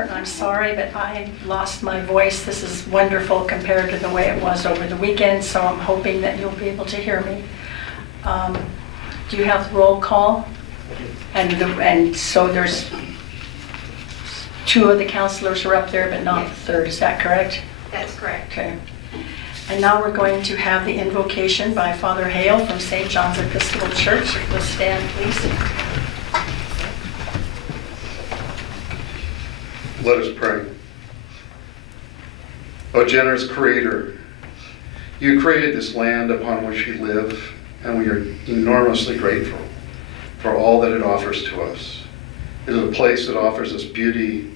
order. I'm sorry, but I lost my voice. This is wonderful compared to the way it was over the weekend, so I'm hoping that you'll be able to hear me. Do you have the roll call? And so there's two of the counselors are up there, but not the third. Is that correct? That's correct. Okay. And now we're going to have the invocation by Father Hale from St. John's Episcopal Church. If you'll stand, please. Let us pray. O generous Creator, you created this land upon which we live, and we are enormously grateful for all that it offers to us. It is a place that offers us beauty,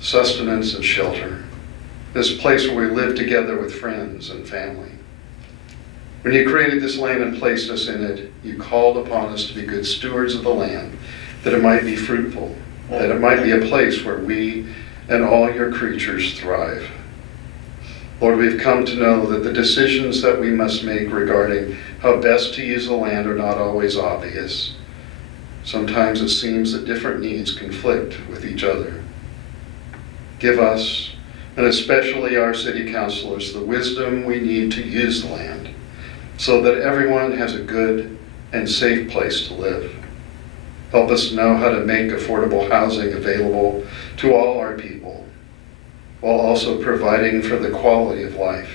sustenance, and shelter. It is a place where we live together with friends and family. When you created this land and placed us in it, you called upon us to be good stewards of the land, that it might be fruitful, that it might be a place where we and all your creatures thrive. Lord, we've come to know that the decisions that we must make regarding how best to use the land are not always obvious. Sometimes it seems that different needs conflict with each other. Give us, and especially our city councilors, the wisdom we need to use the land so that everyone has a good and safe place to live. Help us know how to make affordable housing available to all our people, while also providing for the quality of life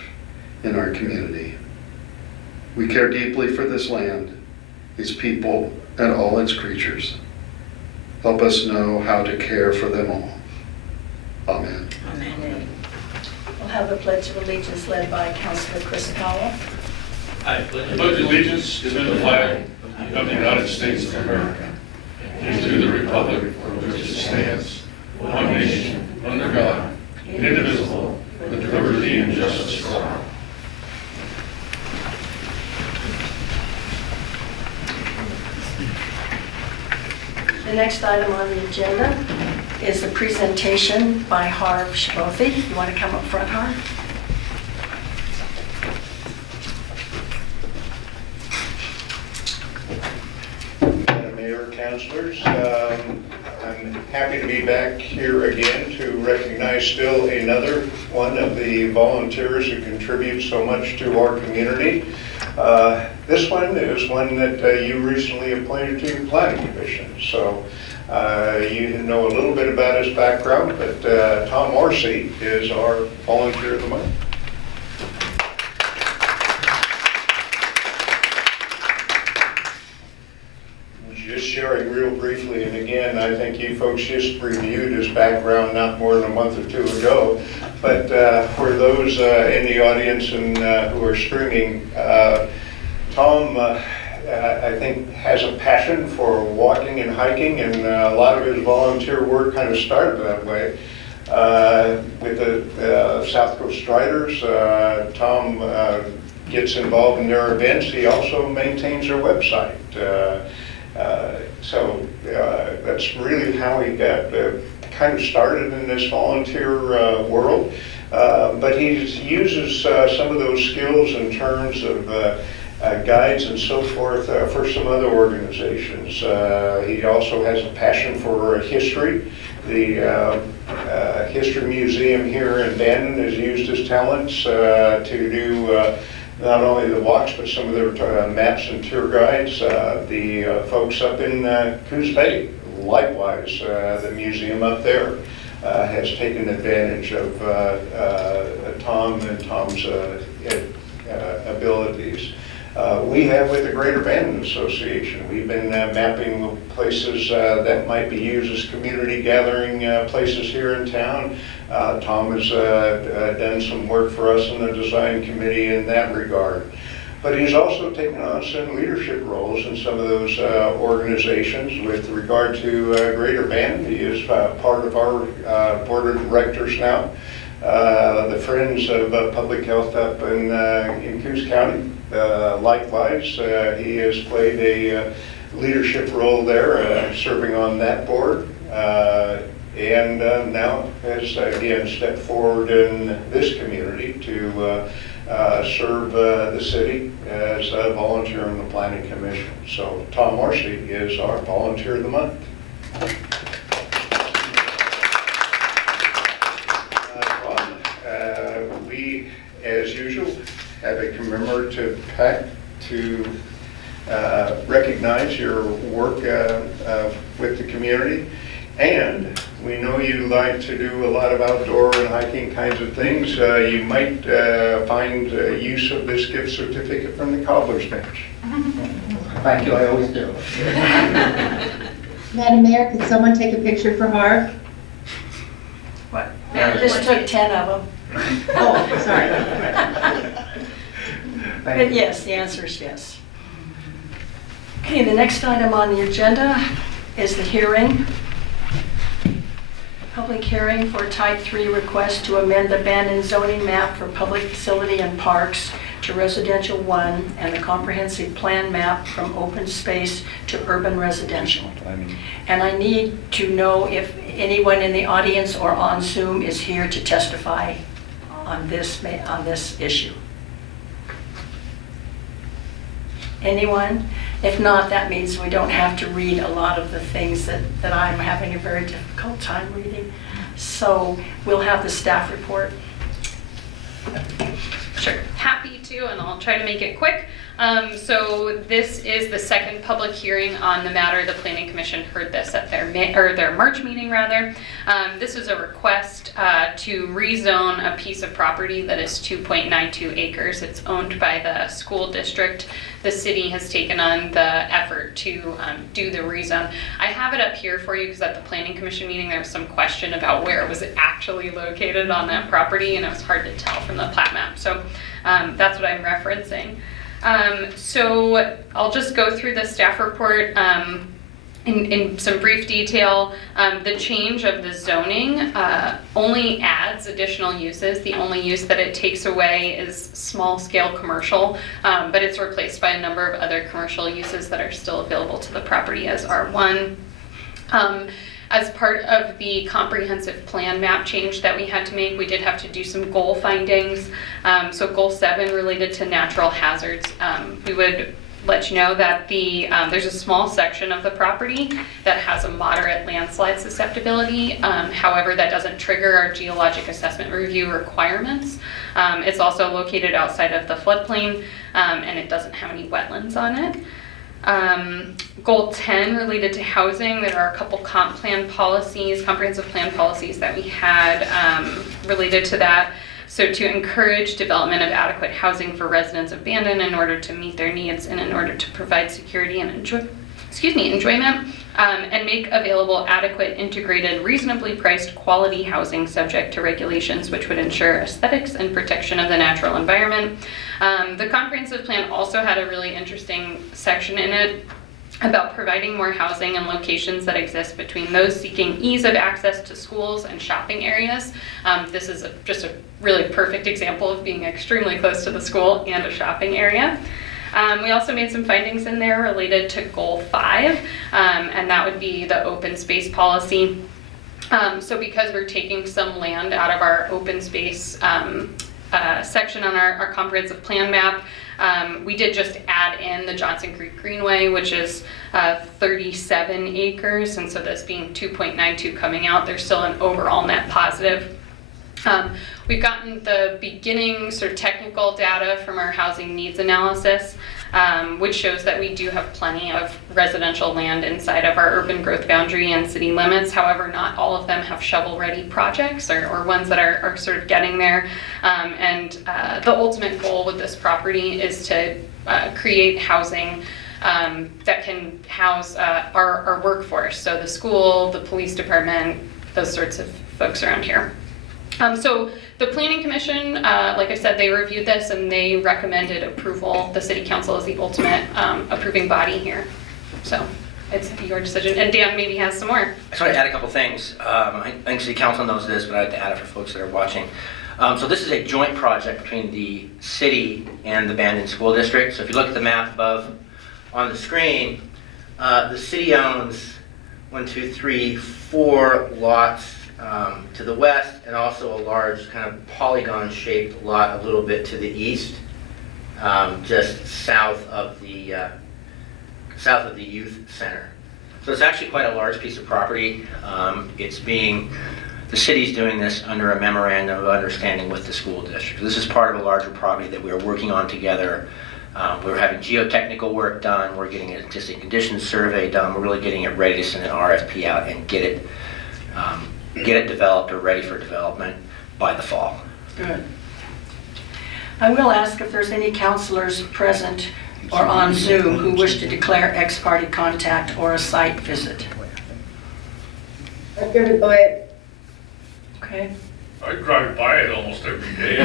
in our community. We care deeply for this land, its people, and all its creatures. Help us know how to care for them all. Amen. Amen. We'll have the Pledge of Allegiance led by Councilor Chris Powell. I pledge allegiance to the flag of the United States of America and to the republic for which it stands, one nation, under God, indivisible, with liberty and justice for all. The next item on the agenda is a presentation by Harv Shabothi. You want to come up front, Harv? Madam Mayor, councilors, I'm happy to be back here again to recognize still another one of the volunteers who contribute so much to our community. This one is one that you recently appointed to the Planning Commission. So you know a little bit about his background, but Tom Orsi is our Volunteer of the Month. Just sharing real briefly, and again, I think you folks just reviewed his background not more than a month or two ago, but for those in the audience and who are streaming, Tom, I think, has a passion for walking and hiking, and a lot of his volunteer work kind of started that way. With the South Coast Striders, Tom gets involved in their events. He also maintains their website. So that's really how he got kind of started in this volunteer world. But he uses some of those skills in terms of guides and so forth for some other organizations. He also has a passion for history. The History Museum here in Bandon has used his talents to do not only the walks, but some of their maps and tour guides. The folks up in Coos Bay, likewise, the museum up there has taken advantage of Tom and Tom's abilities. We have with the Greater Bandon Association, we've been mapping places that might be used as community gathering places here in town. Tom has done some work for us in the design committee in that regard. But he's also taken on some leadership roles in some of those organizations. With regard to Greater Bandon, he is part of our board of directors now. The Friends of Public Health up in Coos County. Likewise, he has played a leadership role there, serving on that board, and now has again stepped forward in this community to serve the city as a volunteer in the Planning Commission. So Tom Marcy is our Volunteer of the Month. as usual, have a commemorative plaque to recognize your work with the community. And we know you like to do a lot of outdoor and hiking kinds of things. You might find use of this gift certificate from the cobbler's bench. Thank you, I always do. Madam Mayor, could someone take a picture for Harv? What? I just took 10 of them. Oh, sorry. But yes, the answer is yes. Okay, the next item on the agenda is the hearing. Public hearing for type 3 request to amend the Bandon zoning map for public facility and parks to residential 1 and the comprehensive plan map from open space to urban residential. And I need to know if anyone in the audience or on Zoom is here to testify on this issue. Anyone? If not, that means we don't have to read a lot of the things that I'm having a very difficult time reading. So we'll have the staff report. Sure, happy to, and I'll try to make it quick. So this is the second public hearing on the matter. The Planning Commission heard this at their March meeting, rather. This is a request to rezone a piece of property that is 2.92 acres. It's owned by the school district. The city has taken on the effort to do the rezone. I have it up here for you because at the Planning Commission meeting there was some question about where it was actually located on that property, and it was hard to tell from the plat map. So that's what I'm referencing. So I'll just go through the staff report in some brief detail. The change of the zoning only adds additional uses. The only use that it takes away is small scale commercial, but it's replaced by a number of other commercial uses that are still available to the property as R1. As part of the comprehensive plan map change that we had to make, we did have to do some goal findings. So goal 7 related to natural hazards. We would let you know that there's a small section of the property that has a moderate landslide susceptibility. However, that doesn't trigger our geologic assessment review requirements. It's also located outside of the floodplain, and it doesn't have any wetlands on it. Goal 10 related to housing. There are a couple comprehensive plan policies that we had related to that. So to encourage development of adequate housing for residents of Bandon in order to meet their needs and in order to provide security and enjoyment, and make available adequate, integrated, reasonably priced quality housing subject to regulations which would ensure aesthetics and protection of the natural environment. The comprehensive plan also had a really interesting section in it about providing more housing and locations that exist between those seeking ease of access to schools and shopping areas. This is just a really perfect example of being extremely close to the school and a shopping area. We also made some findings in there related to goal 5, and that would be the open space policy. So because we're taking some land out of our open space section on our comprehensive plan map, we did just add in the Johnson Creek Greenway, which is 37 acres, and so this being 2.92 coming out, there's still an overall net positive. We've gotten the beginning sort of technical data from our housing needs analysis, which shows that we do have plenty of residential land inside of our urban growth boundary and city limits. However, not all of them have shovel-ready projects or ones that are sort of getting there. The ultimate goal with this property is to create housing that can house our workforce, so the school, the police department, those sorts of folks around here. So the Planning Commission, like I said, they reviewed this and they recommended approval. The City Council is the ultimate approving body here. So it's your decision. And Dan maybe has some more. I just want to add a couple things. I think City Council knows this, but I have to add it for folks that are watching. So this is a joint project between the city and the Bandon School District. So if you look at the map above on the screen, the city owns 4 lots to the west, and also a large kind of polygon-shaped lot a little bit to the east, just south of the youth center. So it's actually quite a large piece of property. the city's doing this under a memorandum of understanding with the school district. This is part of a larger project that we are working on together. We're having geotechnical work done, we're getting an existing conditions survey done, we're really getting it ready to send an RFP out and get it developed or ready for development by the fall. Good. I will ask if there's any counselors present or on Zoom who wish to declare ex parte contact or a site visit. I've driven by it. Okay. I drive by it almost every day.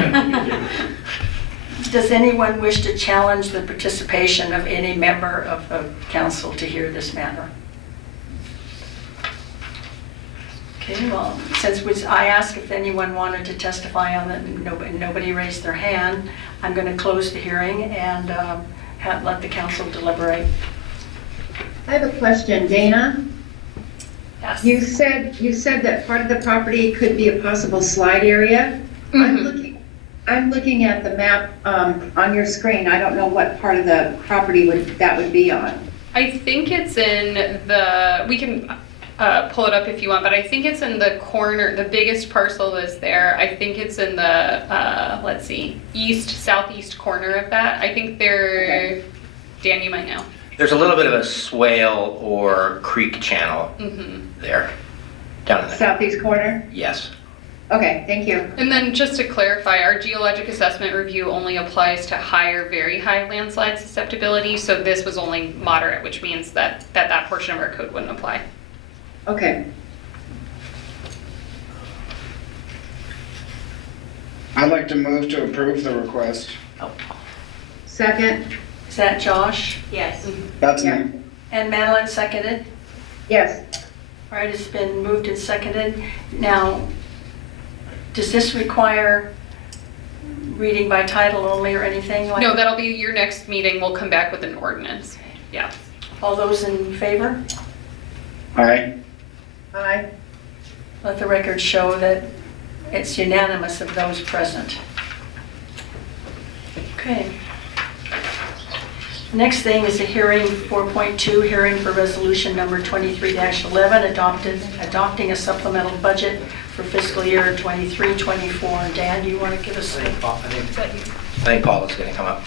Does anyone wish to challenge the participation of any member of council to hear this matter? Okay, well, I asked if anyone wanted to testify on it, and nobody raised their hand, I'm going to close the hearing and let the council deliberate. I have a question, Dana. Yes. You said that part of the property could be a possible slide area. Mhm. I'm looking at the map on your screen. I don't know what part of the property that would be on. I think it's in we can pull it up if you want, but I think it's in the corner, the biggest parcel is there. I think it's in the, let's see, southeast corner of that. I think Okay. Dan, you might know. There's a little bit of a swale or creek channel there, down in the, Southeast corner? yes. Okay, thank you. And then just to clarify, our geologic assessment review only applies to very high landslide susceptibility. So this was only moderate, which means that portion of our code wouldn't apply. Okay. I'd like to move to approve the request. Second? Is that Josh? Yes. That's Yeah. me. And Madeline seconded? Yes. All right, it's been moved and seconded. Now, does this require reading by title only or anything like? No, that'll be your next meeting. We'll come back with an ordinance. Yeah. All those in favor? Aye. Aye. Let the record show that it's unanimous of those present. Okay. Next thing is a hearing, 4.2, hearing for resolution number 23-11, adopting a supplemental budget for fiscal year 23-24. Dan, do you want to give us I think Paul is going to come up.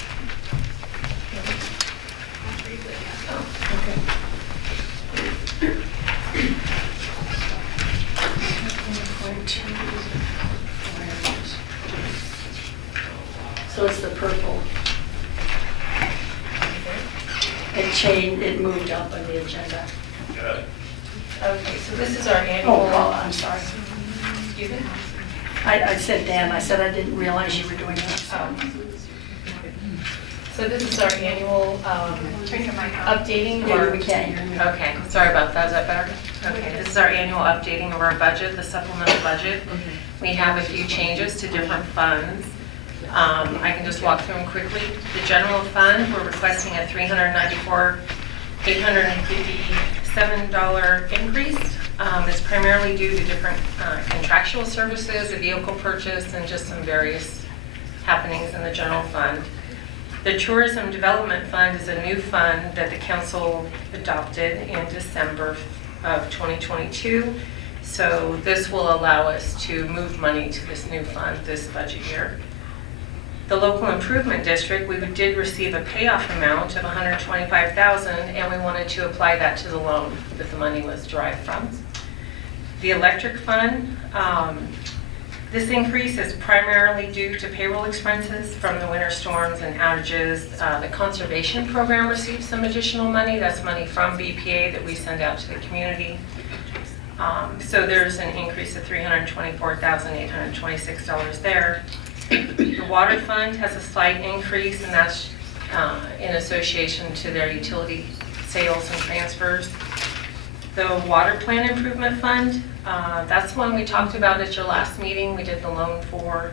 So it's the purple. It moved up on the agenda. Okay, so this is our Oh, annual, well, I'm sorry. excuse me? I said Dan, I said I didn't realize you were doing that. So this is our annual updating of our... We can't hear you. Okay, sorry about that, is that better? Okay, this is our annual updating of our budget, the supplemental budget. We have a few changes to different funds. I can just walk through them quickly. The general fund, we're requesting a $394,857 increase. It's primarily due to different contractual services, a vehicle purchase, and just some various happenings in the general fund. The Tourism Development Fund is a new fund that the council adopted in December of 2022. So this will allow us to move money to this new fund this budget year. The Local Improvement District, we did receive a payoff amount of $125,000, and we wanted to apply that to the loan that the money was derived from. The Electric Fund, this increase is primarily due to payroll expenses from the winter storms and outages. The Conservation Program received some additional money. That's money from BPA that we send out to the community. So there's an increase of $324,826 there. The Water Fund has a slight increase, and that's in association to their utility sales and transfers. The Water Plant Improvement Fund, that's one we talked about at your last meeting. We did the loan for,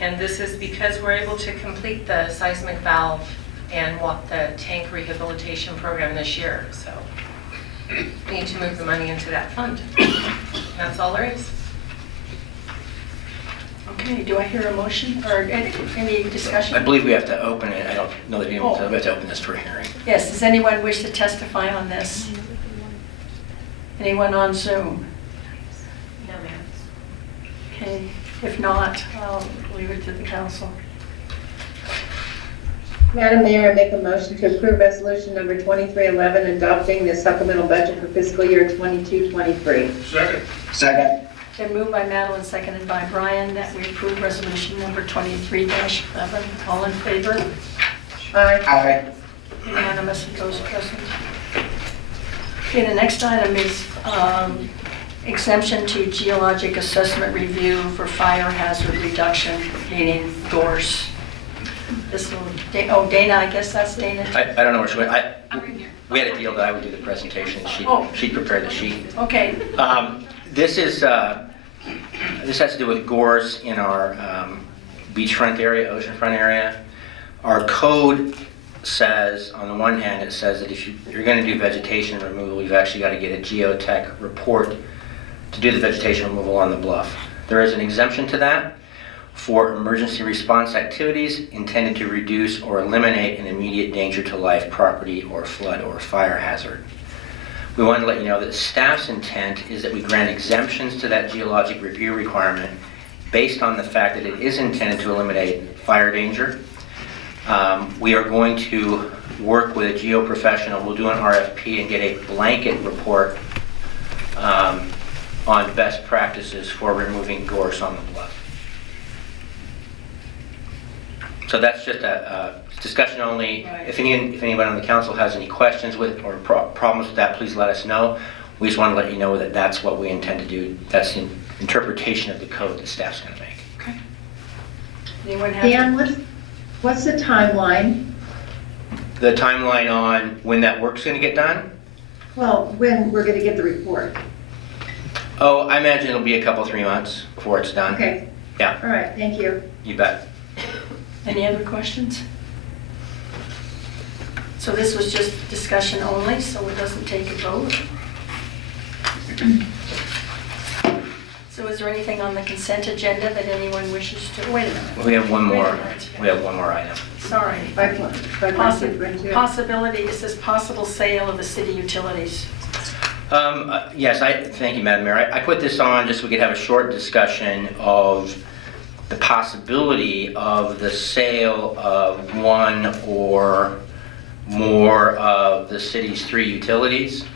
and this is because we're able to complete the seismic valve and the tank rehabilitation program this year. So we need to move the money into that fund. That's all there is. Okay, do I hear a motion or any discussion? I believe we have to open it. I don't know that we have to open this for a hearing. Yes, does anyone wish to testify on this? Anyone on Zoom? No, ma'am. Okay, if not, I'll leave it to the council. Madam Mayor, I make a motion to approve resolution number 2311, adopting the supplemental budget for fiscal year 22-23. Second. Second. Been moved by Madeline, seconded by Brian, that we approve resolution number 23-11. All in favor? Aye. Aye. Unanimous of those present. Okay, the next item is exemption to geologic assessment review for fire hazard reduction, meaning GORS. This will, oh, Dana, I guess that's Dana. I don't know where she went. I'm right here. We had a deal that I would do the presentation. Oh. She'd prepare the sheet. Okay, This has to do with gores in our beachfront area, oceanfront area. Our code says, on the one hand, it says that if you're going to do vegetation removal, you've actually got to get a geotech report to do the vegetation removal on the bluff. There is an exemption to that for emergency response activities intended to reduce or eliminate an immediate danger to life, property, or flood or fire hazard. We wanted to let you know that staff's intent is that we grant exemptions to that geologic review requirement based on the fact that it is intended to eliminate fire danger. We are going to work with a geo-professional. We'll do an RFP and get a blanket report on best practices for removing gorse on the bluff. So that's just a discussion only. Right. If anyone on the council has any questions with or problems with that, please let us know. We just want to let you know that that's what we intend to do. That's the interpretation of the code that staff's going to make. okay. Anyone have? Dan, what's the timeline? The timeline on when that work's going to get done? Well, when we're going to get the report? Oh, I imagine it'll be a couple, 3 months before it's done. Okay. Yeah. All right, thank you. You bet. Any other questions? So this was just discussion only, so it doesn't take a vote. So is there anything on the consent agenda that anyone wishes to, wait a minute. We have one Wait a more. minute. We have one more item. Sorry. Possibility, it says possible sale of the city utilities. Yes, thank you, Madam Mayor. I put this on just so we could have a short discussion of the possibility of the sale of one or more of the city's 3 utilities.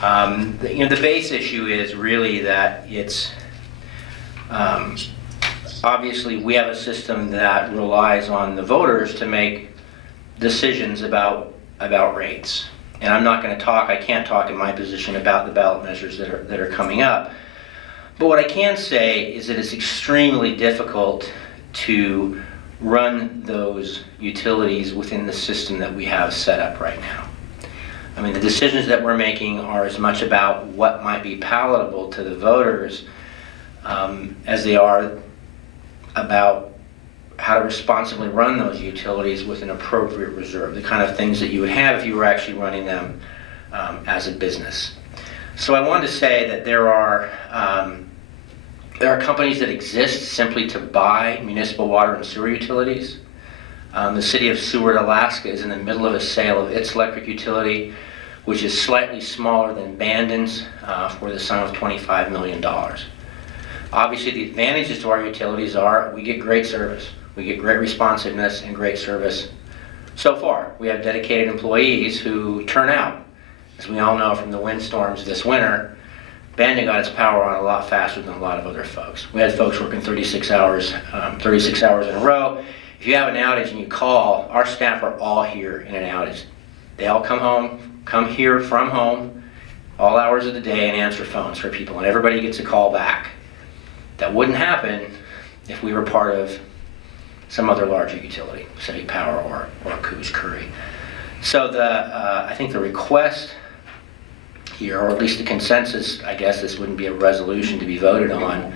The base issue is really that it's, obviously we have a system that relies on the voters to make decisions about rates. And I'm not going to talk, I can't talk in my position about the ballot measures that are coming up. But what I can say is that it's extremely difficult to run those utilities within the system that we have set up right now. I mean, the decisions that we're making are as much about what might be palatable to the voters as they are about how to responsibly run those utilities with an appropriate reserve, the kind of things that you would have if you were actually running them as a business. So I wanted to say that there are companies that exist simply to buy municipal water and sewer utilities. The city of Seward, Alaska is in the middle of a sale of its electric utility, which is slightly smaller than Bandon's for the sum of $25 million. Obviously, the advantages to our utilities are we get great service. We get great responsiveness and great service. So far, we have dedicated employees who turn out. As we all know from the windstorms this winter, Bandon got its power on a lot faster than a lot of other folks. We had folks working 36 hours in a row. If you have an outage and you call, our staff are all here in an outage. They all come here from home, all hours of the day, and answer phones for people, and everybody gets a call back. That wouldn't happen if we were part of some other larger utility, Pacific Power or Coos Curry. So I think the request here, or at least the consensus, I guess this wouldn't be a resolution to be voted on,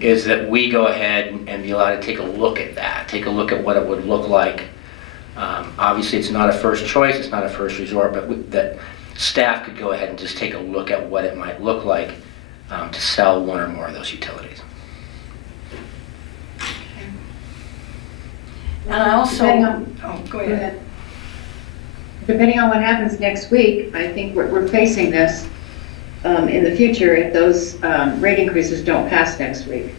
is that we go ahead and be allowed to take a look at that, take a look at what it would look like. Obviously, it's not a first choice, it's not a first resort, but that staff could go ahead and just take a look at what it might look like to sell one or more of those utilities. And I also, Depending on- go ahead. Depending on what happens next week, I think we're facing this in the future if those rate increases don't pass next week.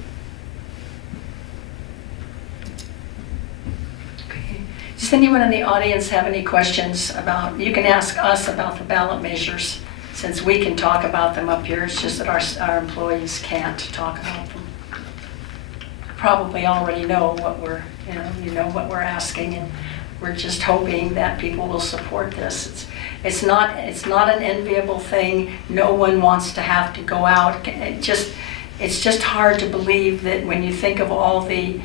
Does anyone in the audience have any questions about, you can ask us about the ballot measures, since we can talk about them up here, it's just that our employees can't talk about them. Probably already know what we're, you know what we're asking, and we're just hoping that people will support this. It's not an enviable thing. No one wants to have to go out. It's just hard to believe that when you think of all the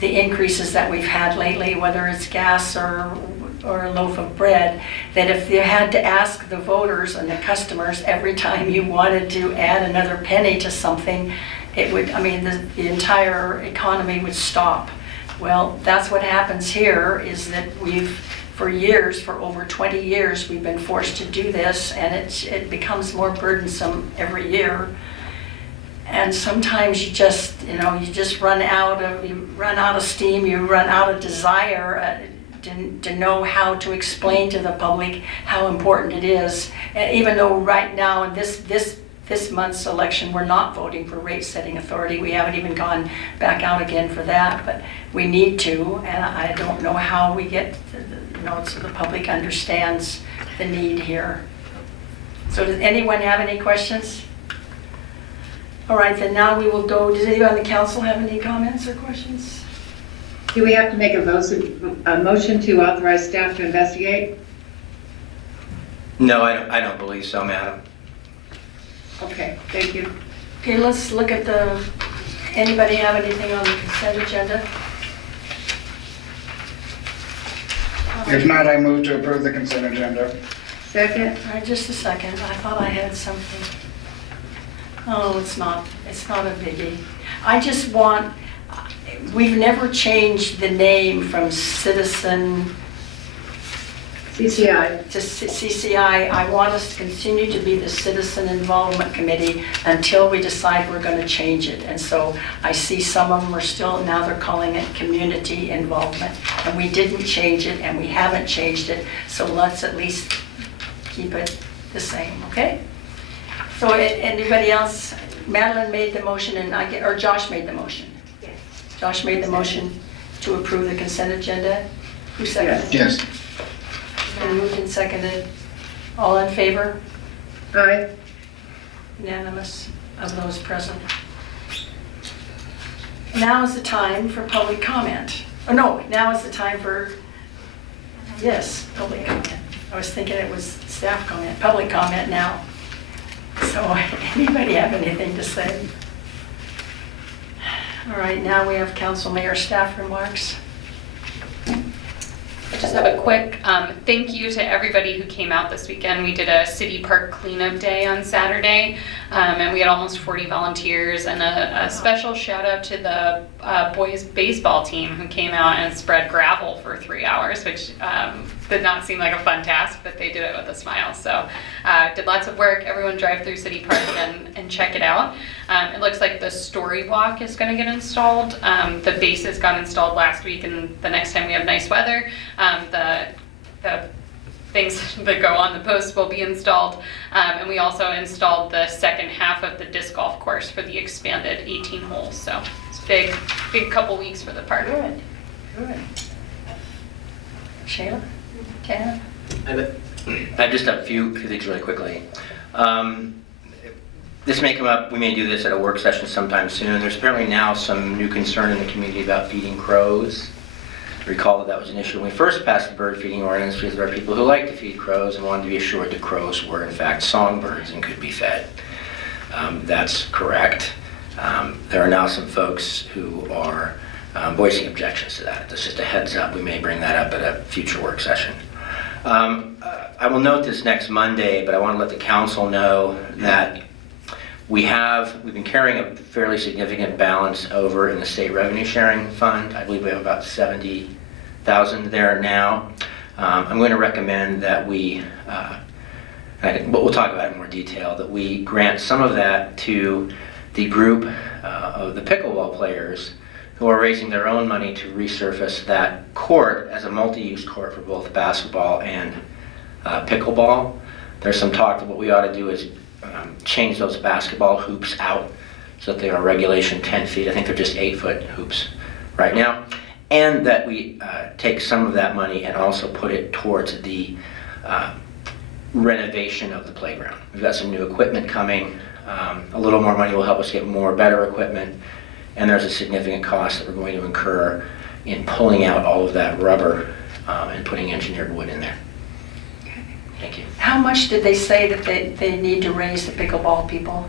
increases that we've had lately, whether it's gas or a loaf of bread, that if you had to ask the voters and the customers every time you wanted to add another penny to something, it would, I mean, the entire economy would stop. Well, that's what happens here, is that for years, for over 20 years, we've been forced to do this, and it becomes more burdensome every year. And sometimes you just run out of steam, you run out of desire to know how to explain to the public how important it is. And even though right now in this month's election, we're not voting for rate setting authority. We haven't even gone back out again for that, but we need to, and I don't know how we get, so the public understands the need here. So does anyone have any questions? All right, then now we will go, does anyone on the council have any comments or questions? Do we have to make a motion to authorize staff to investigate? No, I don't believe so, Madam. Okay, thank you. Okay, let's look at anybody have anything on the consent agenda? If not, I move to approve the consent agenda. Second? All right, just a second. I thought I had something. Oh, it's not a biggie. I just want, we've never changed the name from Citizen CCI. to CCI. I want us to continue to be the Citizen Involvement Committee until we decide we're going to change it. And so I see some of them are still, now they're calling it Community Involvement. And we didn't change it, and we haven't changed it, so let's at least keep it the same, okay? So anybody else? Madeline made the motion, or Josh made the motion? Yes. Josh made the motion to approve the consent agenda? Who seconded? Yes. Been moved and seconded. All in favor? Aye. Unanimous of those present. Now is the time for public comment. Oh, no, now is the time for, yes, public comment. I was thinking it was staff comment, public comment now. So anybody have anything to say? All right, now we have council mayor staff remarks. I just have a quick thank you to everybody who came out this weekend. We did a city park cleanup day on Saturday, and we had almost 40 volunteers, and a special shout out to the boys baseball team who came out and spread gravel for 3 hours, which did not seem like a fun task, but they did it with a smile. So did lots of work. Everyone drive through City Park and check it out. It looks like the story walk is going to get installed. The bases got installed last week, and the next time we have nice weather, the things that go on the posts will be installed. And we also installed the second half of the disc golf course for the expanded 18 holes. So it's a big couple weeks for the park. Good, good. Shayla? Ken? I just have a few things really quickly. This may come up, we may do this at a work session sometime soon. There's apparently now some new concern in the community about feeding crows. Recall that was an issue when we first passed the bird feeding ordinance, because there are people who like to feed crows and wanted to be assured that crows were in fact songbirds and could be fed. That's correct. There are now some folks who are voicing objections to that. That's just a heads up. We may bring that up at a future work session. I will note this next Monday, but I want to let the council know that we've been carrying a fairly significant balance over in the state revenue sharing fund. I believe we have about 70,000 there now. I'm going to recommend that we'll talk about it in more detail, that we grant some of that to the group of the pickleball players who are raising their own money to resurface that court as a multi-use court for both basketball and pickleball. There's some talk that what we ought to do is change those basketball hoops out so that they are regulation 10 feet. I think they're just 8-foot hoops right now. and that we take some of that money and also put it towards the renovation of the playground. We've got some new equipment coming. A little more money will help us get more, better equipment, and there's a significant cost that we're going to incur in pulling out all of that rubber and putting engineered wood in there. Thank you. How much did they say that they need to raise the pickleball people?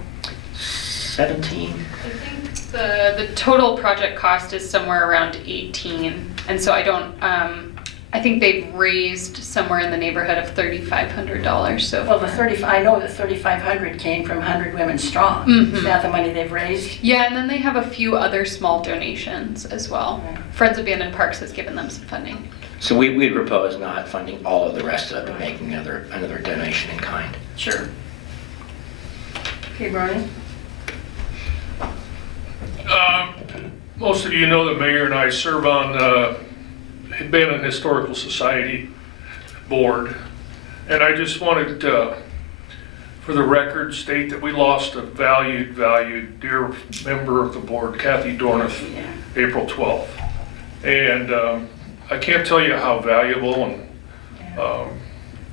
17? I think the total project cost is somewhere around 18, and so I think they've raised somewhere in the neighborhood of $3,500 so Well, far. I know that 3,500 came from 100 Women Strong. Mhm. Is that the money they've raised? Yeah, and then they have a few other small donations as well. Right. Friends of Bandon Parks has given them some funding. So we propose not funding all of the rest of it, but making another donation in kind. Sure. Okay, Barney? Most of you know the mayor and I serve on Bandon Historical Society board. And I just wanted to, for the record, state that we lost a valued dear member of the board, Kathy Dornoff, April 12th. And I can't tell you how valuable and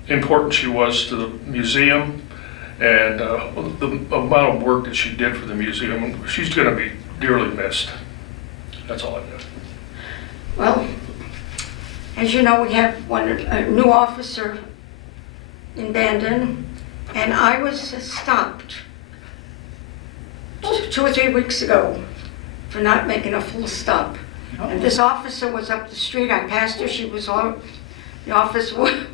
important she was to the museum and the amount of work that she did for the museum. She's going to be dearly missed. That's all I've got. Well, as you know, we have a new officer in Bandon, and I was stopped 2 or 3 weeks ago for not making a full stop. And this officer was up the street. I passed her. The officer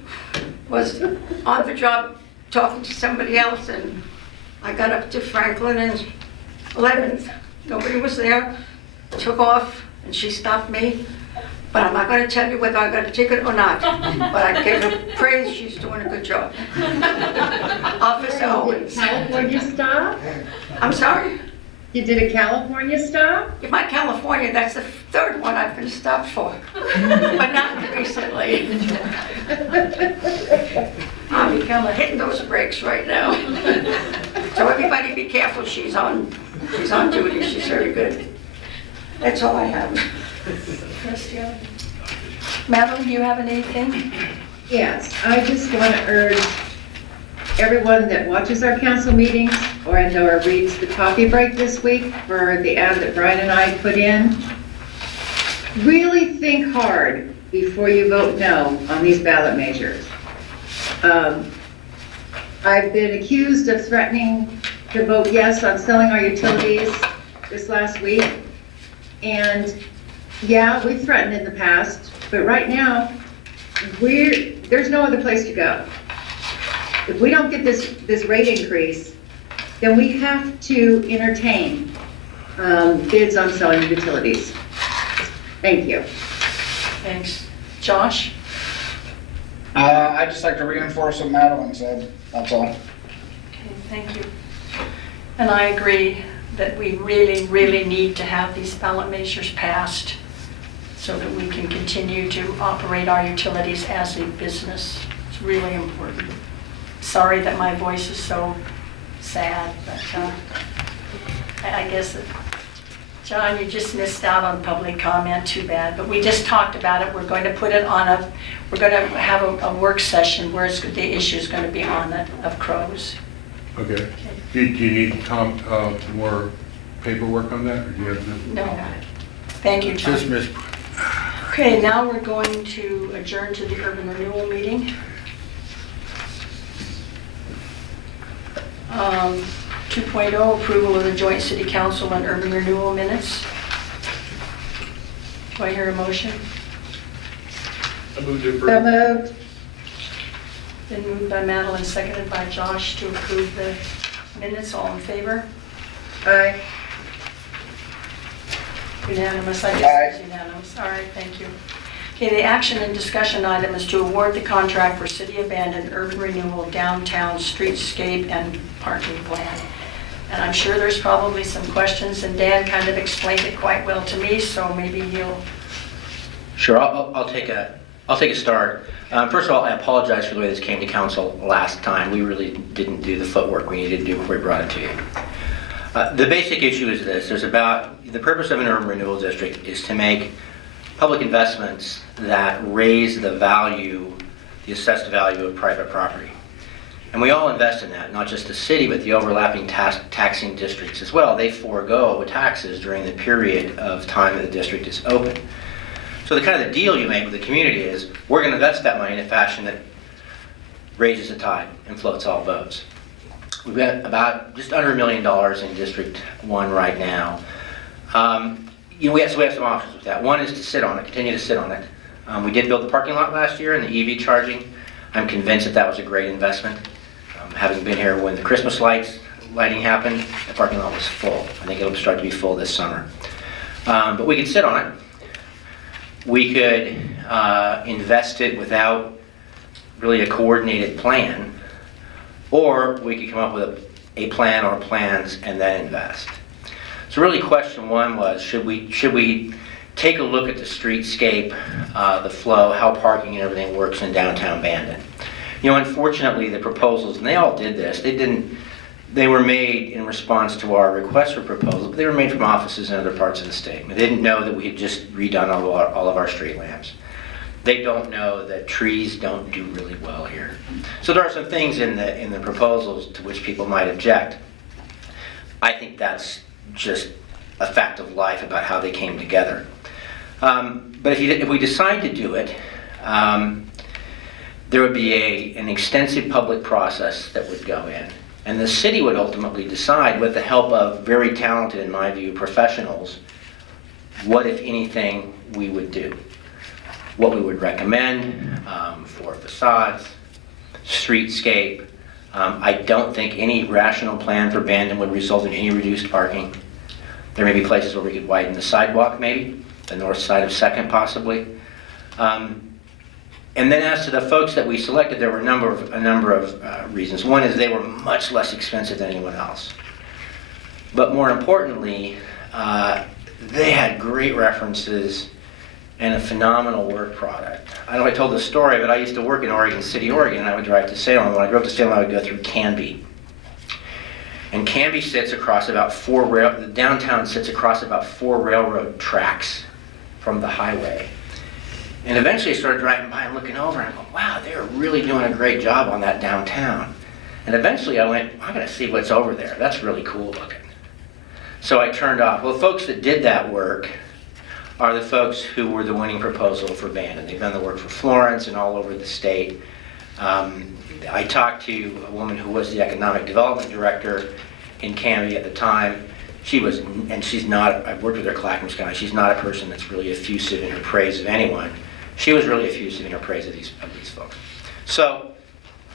was on the job talking to somebody else, and I got up to Franklin and 11th. Nobody was there. Took off, and she stopped me. But I'm not going to tell you whether I got a ticket or not. But I give her praise. She's doing a good job. Officer Owens. California stop? I'm sorry? You did a California stop? My California, that's the 3rd one I've been stopped for. But not recently. I'm hitting those brakes right now. So everybody be careful. She's on duty. She's very good. That's all I have. Christian? Madeline, do you have anything? Yes, I just want to urge everyone that watches our council meetings or reads the coffee break this week for the ad that Brian and I put in, really think hard before you vote no on these ballot measures. I've been accused of threatening to vote yes on selling our utilities this last week. And yeah, we've threatened in the past, but right now, there's no other place to go. If we don't get this rate increase, then we have to entertain bids on selling utilities. Thank you. Thanks. Josh? I'd just like to reinforce what Madeline said, that's all. Okay, thank you. And I agree that we really, really need to have these ballot measures passed so that we can continue to operate our utilities as a business. It's really important. Sorry that my voice is so sad, but I guess that, John, you just missed out on public comment, too bad. But we just talked about it. We're going to put it on we're going to have a work session where the issue is going to be on it, of crows. Okay. Do you need more paperwork on that, or do you have the? No. Thank you, John. Just miss. Okay, now we're going to adjourn to the urban renewal meeting. 2.0, approval of the joint city council and urban renewal minutes. Do I hear a motion? I moved to So approve. moved. Been moved by Madeline, seconded by Josh to approve the minutes. All in favor? Aye. Unanimous, I guess it's unanimous. All right, thank you. Okay, the action and discussion item is to award the contract for City of Bandon urban renewal downtown streetscape and parking plan. And I'm sure there's probably some questions, and Dan kind of explained it quite well to me, so maybe you'll... Sure, I'll take a start. First of all, I apologize for the way this came to council last time. We really didn't do the footwork we needed to do before we brought it to you. The basic issue is this. The purpose of an urban renewal district is to make public investments that raise the value, the assessed value of private property. And we all invest in that, not just the city, but the overlapping taxing districts as well. They forego taxes during the period of time that the district is open. So the kind of the deal you make with the community is, we're going to invest that money in a fashion that raises the tide and floats all boats. We've got about just under $1 million in District 1 right now. We have some options with that. One is to sit on it, continue to sit on it. We did build the parking lot last year and the EV charging. I'm convinced that that was a great investment. Having been here when the Christmas lighting happened, the parking lot was full. I think it'll start to be full this summer. But we could sit on it. We could invest it without really a coordinated plan, or we could come up with a plan or plans and then invest. So really question one was, should we take a look at the streetscape, the flow, how parking and everything works in downtown Bandon? Unfortunately, the proposals, and they all did this, they were made in response to our request for proposals, but they were made from offices in other parts of the state. They didn't know that we had just redone all of our street lamps. They don't know that trees don't do really well here. So there are some things in the proposals to which people might object. I think that's just a fact of life about how they came together. But if we decide to do it, there would be an extensive public process that would go in. And the city would ultimately decide, with the help of very talented, in my view, professionals, what, if anything, we would do. What we would recommend for facades, streetscape. I don't think any rational plan for Bandon would result in any reduced parking. There may be places where we could widen the sidewalk, maybe, the north side of 2nd possibly. And then as to the folks that we selected, there were a number of reasons. One is they were much less expensive than anyone else. But more importantly, they had great references and a phenomenal work product. I know I told the story, but I used to work in Oregon City, Oregon, and I would drive to Salem. When I drove to Salem, I would go through Canby. And Canby sits across about the downtown sits across about 4 railroad tracks from the highway. And eventually I started driving by and looking over and I go, wow, they're really doing a great job on that downtown. And eventually I went, I'm gonna see what's over there. That's really cool looking. So I turned off. Well, the folks that did that work are the folks who were the winning proposal for Bandon. They've done the work for Florence and all over the state. I talked to a woman who was the economic development director in Canby at the time. She's not, I've worked with her Clackamas County, she's not a person that's really effusive in her praise of anyone. She was really effusive in her praise of these folks. So,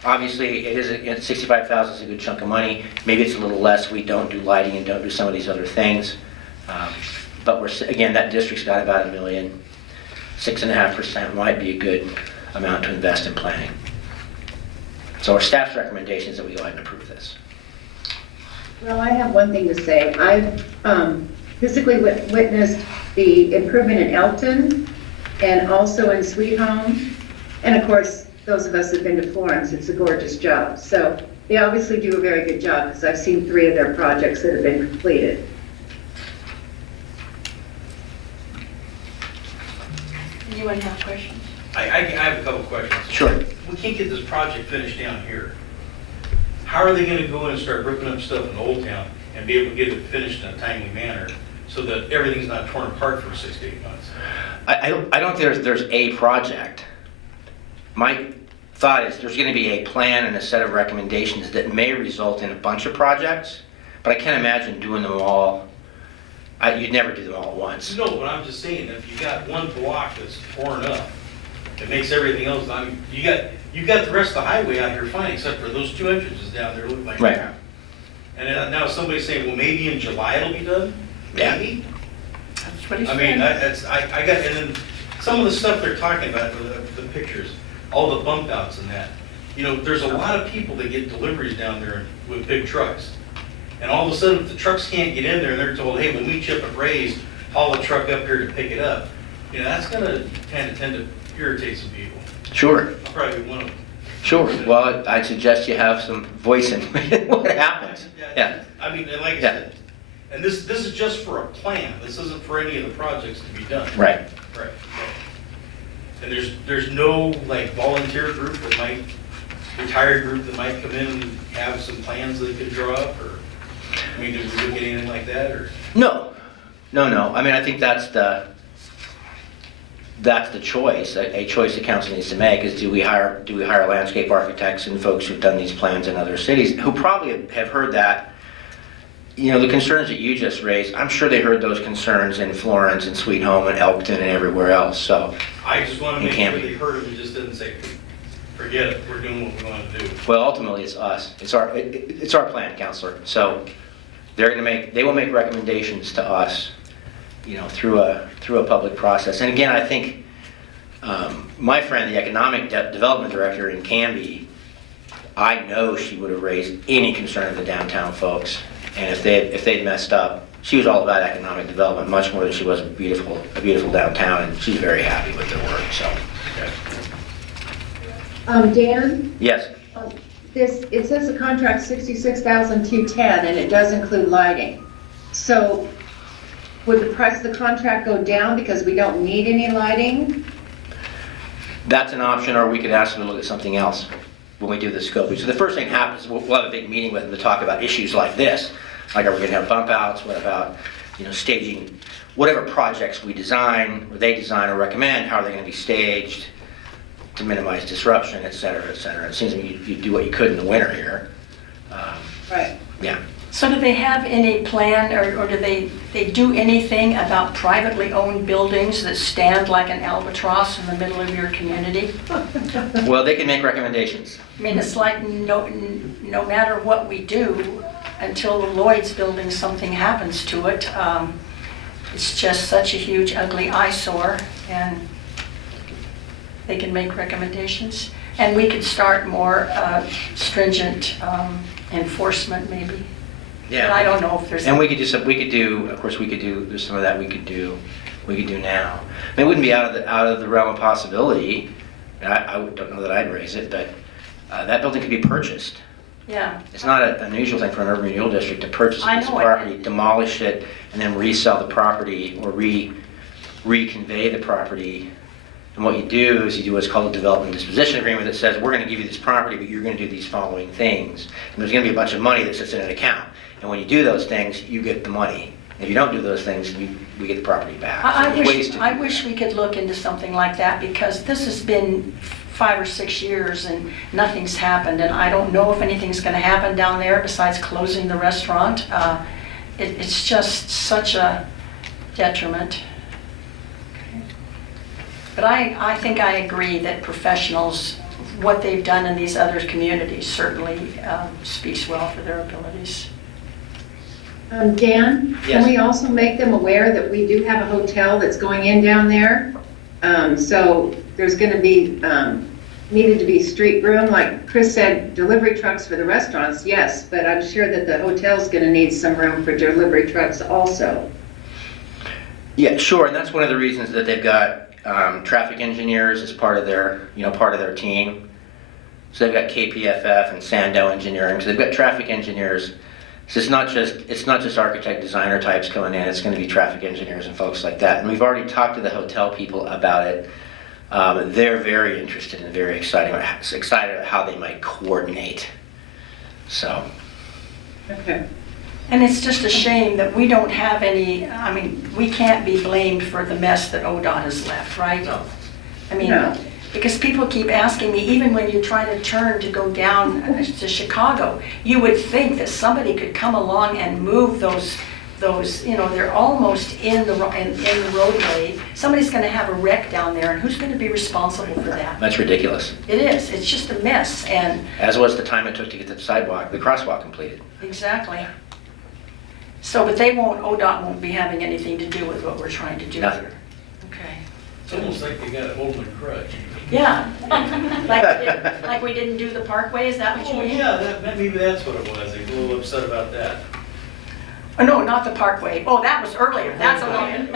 obviously, it is $65,000 is a good chunk of money. Maybe it's a little less. We don't do lighting and don't do some of these other things. But again, that district's got about $1 million. 6.5% might be a good amount to invest in planning. So our staff's recommendation is that we go ahead and approve this. Well, I have one thing to say. I've physically witnessed the improvement in Elton and also in Sweet Home. And of course, those of us who've been to Florence, it's a gorgeous job. So they obviously do a very good job because I've seen 3 of their projects that have been completed. Anyone have questions? I have a couple questions. Sure. We can't get this project finished down here. How are they gonna go in and start ripping up stuff in Old Town and be able to get it finished in a timely manner so that everything's not torn apart for 6 to 8 months? I don't think there's a project. My thought is there's going to be a plan and a set of recommendations that may result in a bunch of projects, but I can't imagine doing them all. You'd never do them all at once. No, but I'm just saying, if you got one block that's torn up, it makes everything else, you got the rest of the highway out here fine, except for those 2 entrances down there look like Right. crap. And then now somebody's saying, well, maybe in July it'll be done? Yeah. Maybe? That's what he I mean, said. I got, and then some of the stuff they're talking about, the pictures, all the bump outs and that. There's a lot of people that get deliveries down there with big trucks. And all of a sudden, if the trucks can't get in there and they're told, hey, when we chip at Ray's, haul a truck up here to pick it up, that's gonna kind of tend to irritate some people. Sure. I'll probably be one of them. Sure. Well, I'd suggest you have some voice in what happens. Yeah. I mean, and like I Yeah. said, and this is just for a plan. This isn't for any of the projects to be done. Right. Right. And there's no like volunteer group that might, retired group that might come in and have some plans they could draw up, or, I mean, did we look at anything like that, or? No. I mean, I think that's the choice, a choice the council needs to make is do we hire landscape architects and folks who've done these plans in other cities who probably have heard that. You know, the concerns that you just raised, I'm sure they heard those concerns in Florence and Sweet Home and Elkton and everywhere else, so. I just want to make can't sure be. they heard it and just didn't say, forget it, we're doing what we want to do. Well, ultimately, it's us. It's our plan, Counselor. So they will make recommendations to us, you know, through a public process. And again, I think my friend, the Economic Development Director in Canby, I know she would have raised any concern of the downtown folks. And if they'd messed up, she was all about economic development, much more than she was a beautiful downtown, and she's very happy with their work, so. Dan, Yes, it says the contract 66,210 and it does include lighting. So would the price of the contract go down because we don't need any lighting? that's an option, or we could ask them to look at something else when we do the scoping. So the first thing happens, we'll have a big meeting with them to talk about issues like this. Like, are we gonna have bump outs? What about, you know, staging, whatever projects we design, or they design or recommend, how are they gonna be staged to minimize disruption, et cetera, et cetera. It seems to me you do what you could in the winter here. Right. Yeah. So do they have any plan, or do they do anything about privately owned buildings that stand like an albatross in the middle of your community? Well, they can make recommendations. I mean, it's like no matter what we do, until the Lloyd's building, something happens to it. It's just such a huge, ugly eyesore, and they can make recommendations. And we could start more stringent enforcement, maybe. Yeah. But I don't know if there's. And we could do, of course, there's some of that we could do now. I mean, it wouldn't be out of the realm of possibility. I don't know that I'd raise it, but that building could be purchased. Yeah. It's not an unusual thing for an urban renewal district to purchase a I piece of know it. property, demolish it, and then resell the property or reconvey the property. And what you do is you do what's called a development disposition agreement that says, we're going to give you this property, but you're going to do these following things. And there's going to be a bunch of money that sits in an account. And when you do those things, you get the money. If you don't do those things, we get the property back. So I there's ways to do I that. wish we could look into something like that, because this has been 5 or 6 years and nothing's happened, and I don't know if anything's going to happen down there besides closing the restaurant. It's just such a detriment. But I think I agree that professionals, what they've done in these other communities certainly speaks well for their abilities. Dan, Yes. can we also make them aware that we do have a hotel that's going in down there? So there's going to be, needed to be street room, like Chris said, delivery trucks for the restaurants, yes, but I'm sure that the hotel's going to need some room for delivery trucks also. Yeah, sure, and that's one of the reasons that they've got traffic engineers as part of their team. So they've got KPFF and Sando Engineering, so they've got traffic engineers. So it's not just architect designer types coming in, it's going to be traffic engineers and folks like that. And we've already talked to the hotel people about it. They're very interested and very excited about how they might coordinate. So. Okay. And it's just a shame that we don't have any, I mean, we can't be blamed for the mess that ODOT has left, right? No. I mean, No. because people keep asking me, even when you try to turn to go down to Chicago, you would think that somebody could come along and move those, they're almost in the roadway. Somebody's gonna have a wreck down there, and who's gonna be responsible for that? That's ridiculous. It is, it's just a mess, and As was the time it took to get the crosswalk completed. exactly. So, but ODOT won't be having anything to do with what we're trying to do. Nothing. Okay. It's almost like they got a hold of a crutch. Yeah, like we didn't do the parkway, is that what you Oh, mean? yeah, maybe that's what it was, they were a little upset about that. Oh, no, not the parkway. Oh, that was earlier. That's a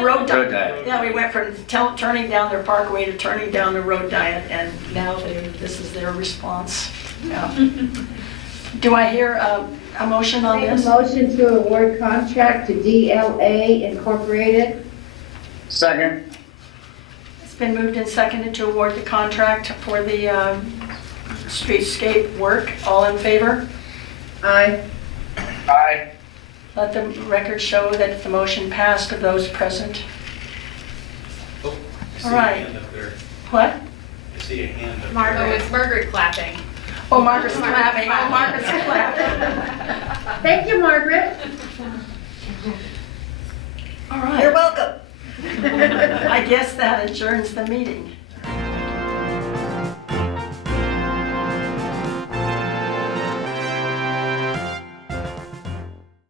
road Road diet. diet. Yeah, we went from turning down their parkway to turning down the road diet, and now this is their response. Yeah. Do I hear a motion on Make a this? motion to award contract to DLA Incorporated. Second. Ms. been moved and seconded to award the contract for the streetscape work. All in favor? Aye. Aye. Let the record show that the motion passed of those present. Oh, I see All a right. hand up there. What? I see a hand up Oh, there. it's Margaret clapping. Oh, Margaret's clapping. Oh, Margaret's clapping. Thank you, Margaret. All right. You're welcome. I guess that adjourns the meeting.